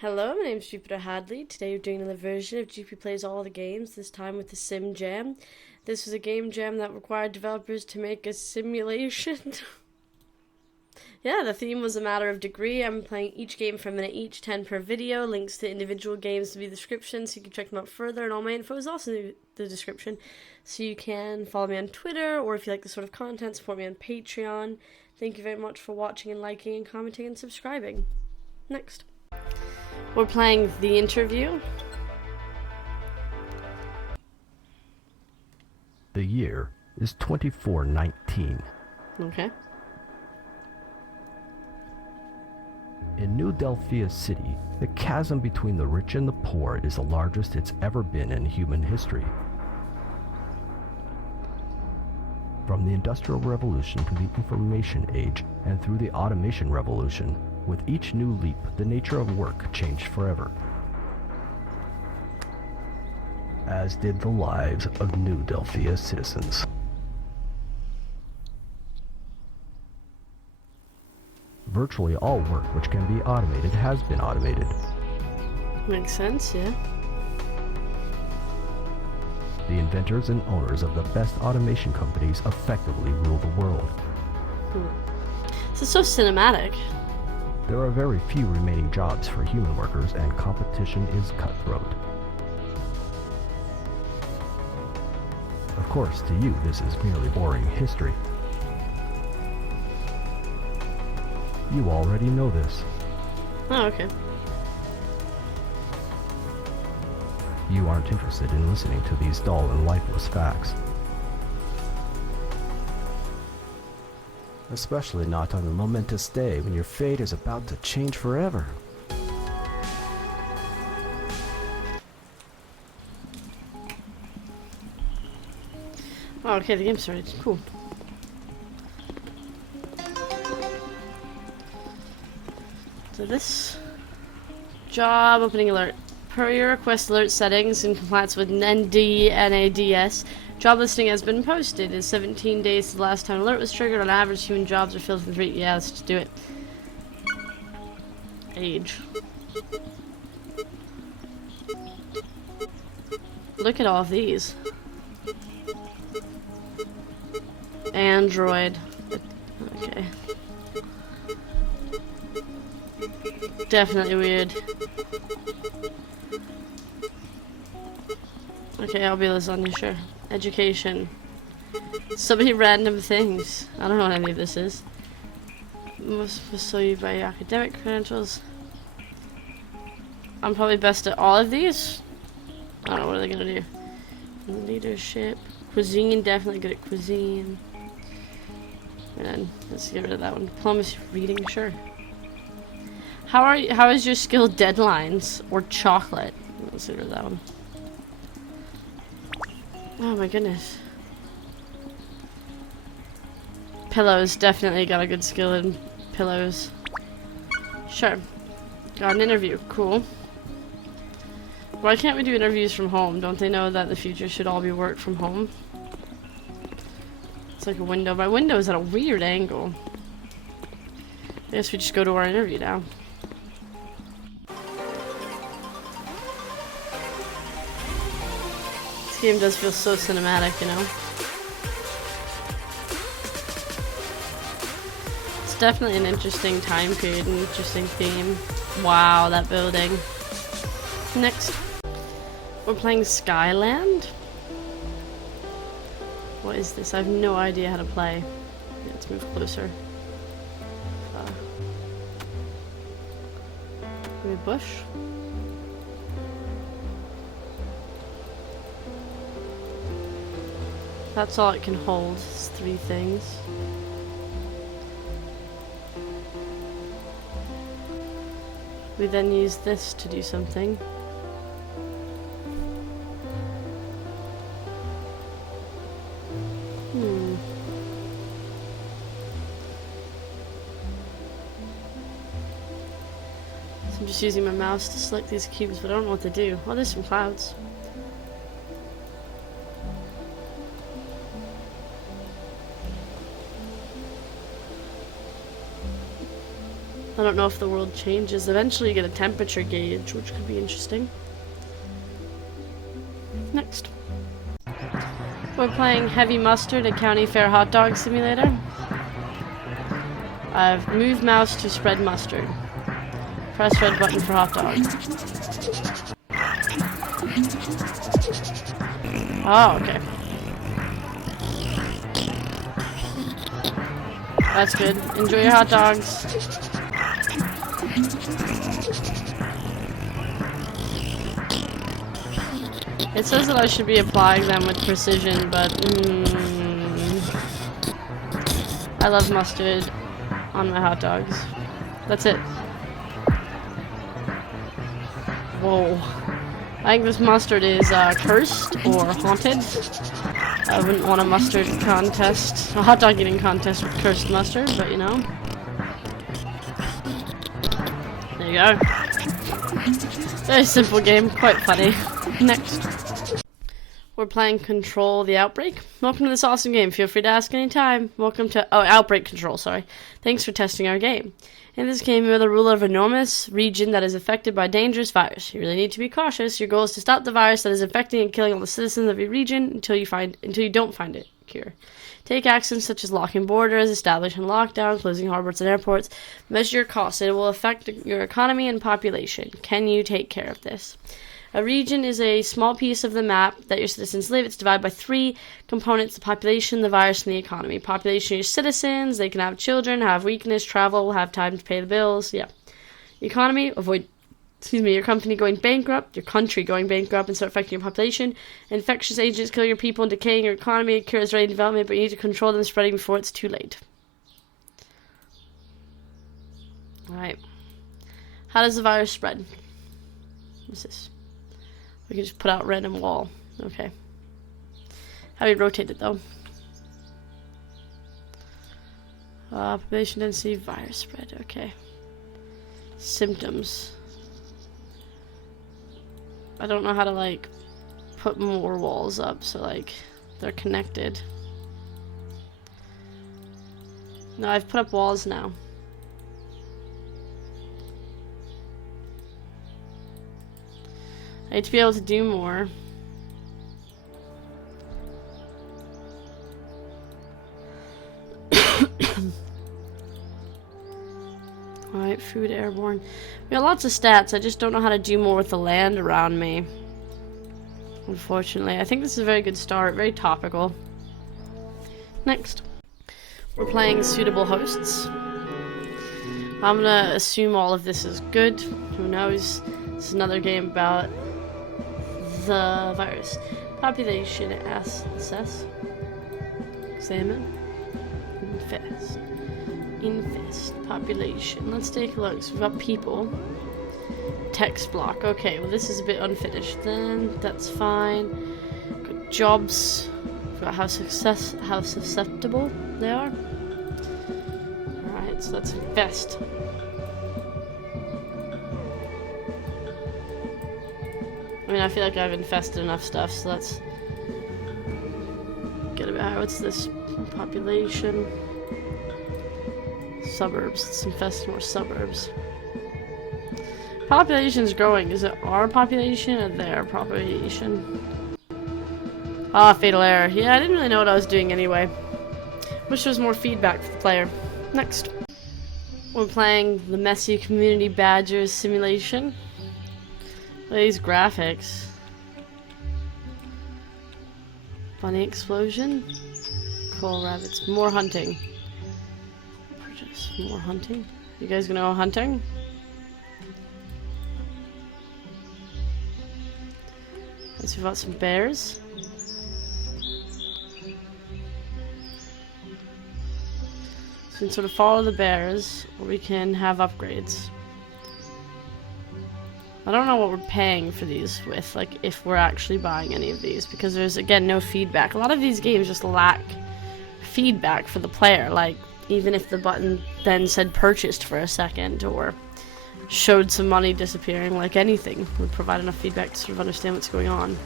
Hello, my name is Jupiter Hadley. Today we're doing another version of Jupi Plays All the Games, this time with the Sim Jam. This was a game jam that required developers to make a simulation. Yeah, the theme was a matter of degree. I'm playing each game for a minute each, 10 per video. Links to individual games will be in the description so you can check them out further, and all my info is also in the description. So you can follow me on Twitter, or if you like this sort of content, support me on Patreon. Thank you very much for watching and liking and commenting and subscribing. Next. We're playing The Interview. The year is 2419. Okay. In New Delphia City, the chasm between the rich and the poor is the largest it's ever been in human history. From the Industrial Revolution to the Information Age and through the Automation Revolution, with each new leap, the nature of work changed forever, as did the lives of New Delphia citizens. Virtually all work which can be automated has been automated. Makes sense, yeah. The inventors and owners of the best automation companies effectively rule the world. This is so cinematic. There are very few remaining jobs for human workers, and competition is cutthroat. Of course, to you, this is merely boring history. You already know this. Oh, okay. You aren't interested in listening to these dull and lifeless facts. Especially not on a momentous day when your fate is about to change forever. Oh, okay, the game started. Cool. So this job opening alert. Per your request, alert settings in compliance with NDNADS. Job listing has been posted. It's 17 days since the last time alert was triggered. On average, human jobs are filled with 3. Yeah, let's just do it. Age. Look at all of these. Android. Okay. Definitely weird. Okay, I'll be lasagna, sure. Education. So many random things. I don't know what any of this is. Must show you by academic credentials. I'm probably best at all of these. I don't know, what are they gonna do? Leadership. Cuisine, definitely good at cuisine. And then, let's get rid of that one. Diplomacy, reading, sure. How is your skill deadlines? Or chocolate? Let's get rid of that one. Oh my goodness. Pillows, definitely got a good skill in pillows. Sure. Got an interview, cool. Why can't we do interviews from home? Don't they know that the future should all be work from home? It's like a window. My window is at a weird angle. I guess we just go to our interview now. This game does feel so cinematic, you know? It's definitely an interesting time period, an interesting theme. Wow, that building. Next. We're playing Skyland? What is this? I have no idea how to play. Let's move closer. Maybe a bush? That's all it can hold, is 3 things. We then use this to do something. So I'm just using my mouse to select these cubes, but I don't know what to do. Oh, there's some clouds. I don't know if the world changes. Eventually you get a temperature gauge, which could be interesting. Next. We're playing Heavy Mustard, a county fair hot dog simulator. I've moved mouse to spread mustard. Press red button for hot dog. Oh, okay. That's good. Enjoy your hot dogs. It says that I should be applying them with precision, but I love mustard on my hot dogs. That's it. Whoa. I think this mustard is cursed or haunted. I wouldn't want a mustard contest, a hot dog eating contest with cursed mustard, but you know. There you go. Very simple game, quite funny. Next. We're playing Control the Outbreak. Welcome to this awesome game. Feel free to ask anytime. Welcome to Outbreak Control, sorry. Thanks for testing our game. In this game, you're the ruler of an enormous region that is affected by a dangerous virus. You really need to be cautious. Your goal is to stop the virus that is infecting and killing all the citizens of your region until you don't find it cure. Take actions such as locking borders, establishing lockdown, closing harbors and airports. Measure your costs. It will affect your economy and population. Can you take care of this? A region is a small piece of the map that your citizens live. It's divided by 3 components: the population, the virus, and the economy. Population, your citizens. They can have children, have weakness, travel, have time to pay the bills. Yeah. Economy, avoid, your company going bankrupt, your country going bankrupt and start affecting your population. Infectious agents kill your people and decaying your economy. A cure is ready in development, but you need to control them spreading before it's too late. Alright. How does the virus spread? What's this? We can just put out random wall. Okay. How do we rotate it though? Population density, virus spread. Okay. Symptoms. I don't know how to like put more walls up so like they're connected. No, I've put up walls now. I need to be able to do more. Alright, food airborne. We got lots of stats, I just don't know how to do more with the land around me. Unfortunately. I think this is a very good start, very topical. Next. We're playing Suitable Hosts. I'm gonna assume all of this is good. Who knows? This is another game about the virus. Population assess. Examine. Infest. Population. Let's take a look. So we've got people. Text block. Okay, well this is a bit unfinished then. That's fine. Got jobs. We've got how susceptible they are. Alright, so let's invest. I mean, I feel like I've infested enough stuff, so let's get a bit higher. What's this? Population. Suburbs. Let's infest more suburbs. Population's growing. Is it our population or their population? Ah, fatal error. Yeah, I didn't really know what I was doing anyway. Wish there was more feedback for the player. Next. We're playing the Messy Community Badgers simulation. These graphics. Bunny explosion. Coal rabbits. More hunting. Purchase more hunting. You guys gonna go hunting? Let's see about some bears. So we can sort of follow the bears, or we can have upgrades. I don't know what we're paying for these with, like, if we're actually buying any of these, because there's, again, no feedback. A lot of these games just lack feedback for the player, like, even if the button then said purchased for a second, or showed some money disappearing, like anything would provide enough feedback to sort of understand what's going on.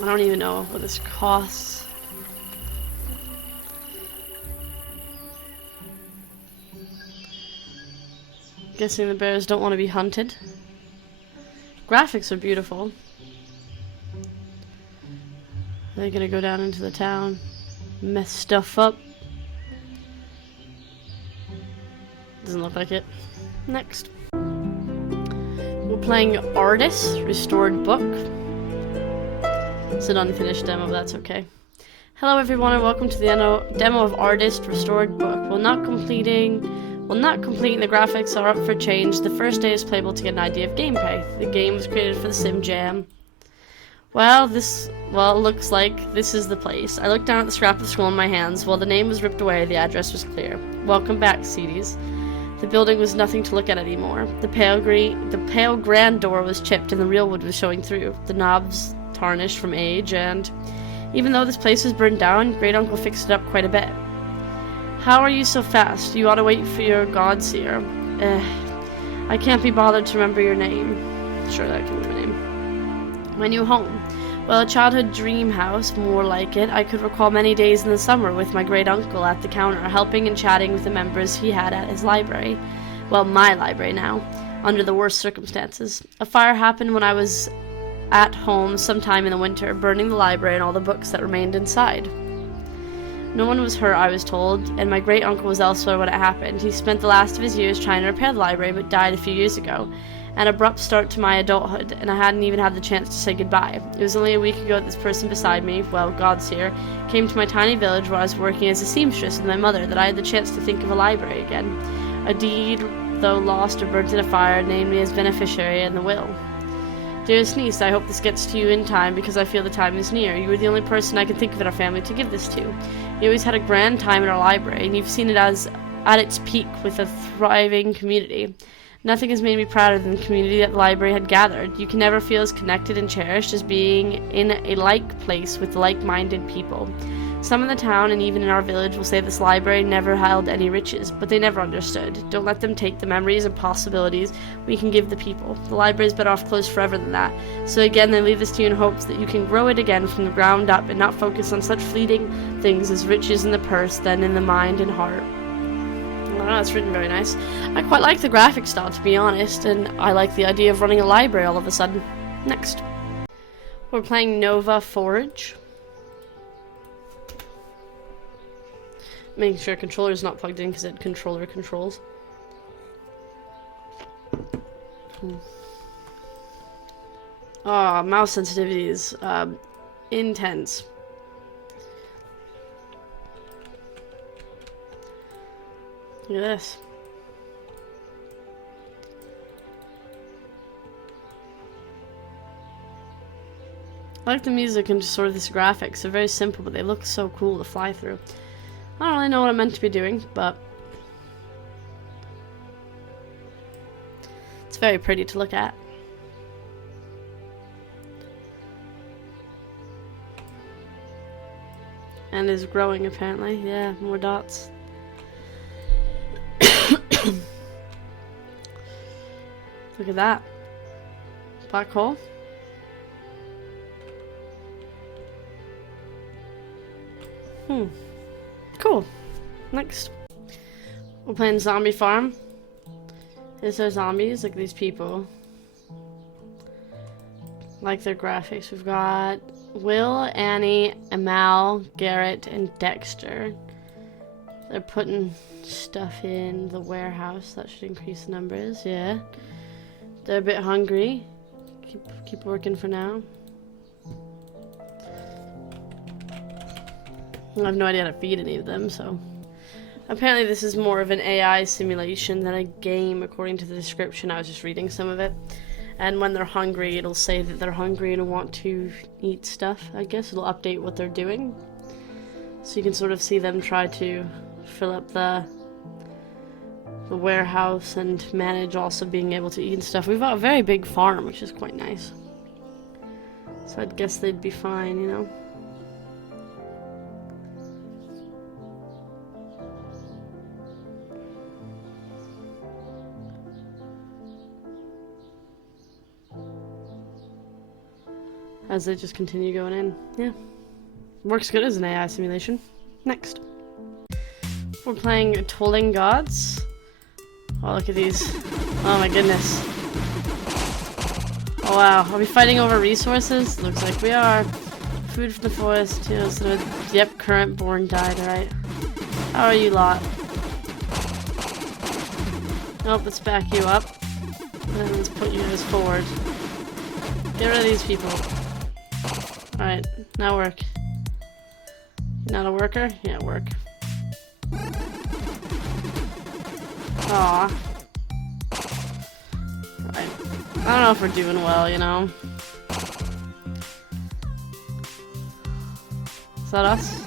I don't even know what this costs. Guessing the bears don't want to be hunted. Graphics are beautiful. They're gonna go down into the town, mess stuff up. Doesn't look like it. Next. We're playing ARDUS, Restored Book. It's an unfinished demo, but that's okay. Hello everyone and welcome to the demo of ARDUS, Restored Book. While not completing the graphics are up for change, the first day is playable to get an idea of gameplay. The game was created for the Sim Jam. Well, it looks like this is the place. I looked down at the scrap of scroll in my hands. While the name was ripped away, the address was clear. Welcome back, Seedies. The building was nothing to look at anymore. The pale grand door was chipped and the real wood was showing through. The knobs tarnished from age, and even though this place was burned down, Great Uncle fixed it up quite a bit. How are you so fast? You ought to wait for your gods here. I can't be bothered to remember your name. Sure, that can be my name. My new home. Well, a childhood dream house, more like it. I could recall many days in the summer with my great uncle at the counter, helping and chatting with the members he had at his library. Well, my library now, under the worst circumstances. A fire happened when I was at home sometime in the winter, burning the library and all the books that remained inside. No one was hurt, I was told, and my great uncle was elsewhere when it happened. He spent the last of his years trying to repair the library, but died a few years ago. An abrupt start to my adulthood, and I hadn't even had the chance to say goodbye. It was only a week ago that this person beside me, well, God's here, came to my tiny village where I was working as a seamstress with my mother, that I had the chance to think of a library again. A deed, though lost or burnt in a fire, named me as beneficiary in the will. Dearest niece, I hope this gets to you in time, because I feel the time is near. You were the only person I could think of in our family to give this to. You always had a grand time in our library, and you've seen it as at its peak with a thriving community. Nothing has made me prouder than the community that the library had gathered. You can never feel as connected and cherished as being in a like place with like-minded people. Some in the town and even in our village will say this library never held any riches, but they never understood. Don't let them take the memories and possibilities we can give the people. The library is better off closed forever than that. So again, they leave this to you in hopes that you can grow it again from the ground up and not focus on such fleeting things as riches in the purse than in the mind and heart. Oh, it's written very nice. I quite like the graphic style, to be honest, and I like the idea of running a library all of a sudden. Next. We're playing NovaForge. Making sure controller's not plugged in because it controller controls. Oh, mouse sensitivity is intense. Look at this. I like the music and just sort of this graphics. They're very simple, but they look so cool to fly through. I don't really know what I'm meant to be doing, but it's very pretty to look at. And is growing, apparently. Yeah, more dots. Look at that. Black hole. Cool. Next. We're playing Zombie Farm. These are zombies, like these people. Like their graphics. We've got Will, Annie, Amal, Garrett, and Dexter. They're putting stuff in the warehouse. That should increase the numbers, yeah. They're a bit hungry. Keep working for now. I have no idea how to feed any of them, so. Apparently this is more of an AI simulation than a game, according to the description. I was just reading some of it. And when they're hungry, it'll say that they're hungry and want to eat stuff, I guess. It'll update what they're doing. So you can sort of see them try to fill up the warehouse and manage also being able to eat and stuff. We've got a very big farm, which is quite nice. So I'd guess they'd be fine, you know. As they just continue going in. Yeah. Works good as an AI simulation. Next. We're playing Atoling Gods. Oh, look at these Oh my goodness. Oh wow, are we fighting over resources? Looks like we are. Food from the forest, you know, so yep, current born died, alright. How are you lot? Nope, let's back you up. And then let's put you guys forward. Get rid of these people. Alright, now work. You're not a worker? Yeah, work. Aw. Right. I don't know if we're doing well, you know. Is that us?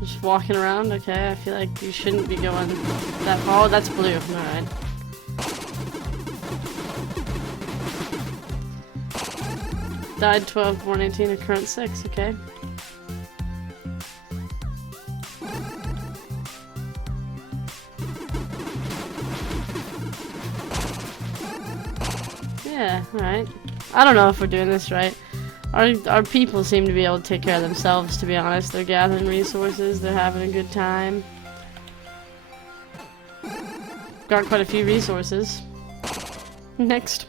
Just walking around? Okay, I feel like you shouldn't be going that far. Oh, that's blue. Alright. Died 12, born 18, and current 6. Okay. Yeah, alright. I don't know if we're doing this right. Our people seem to be able to take care of themselves, to be honest. They're gathering resources, they're having a good time. Got quite a few resources. Next.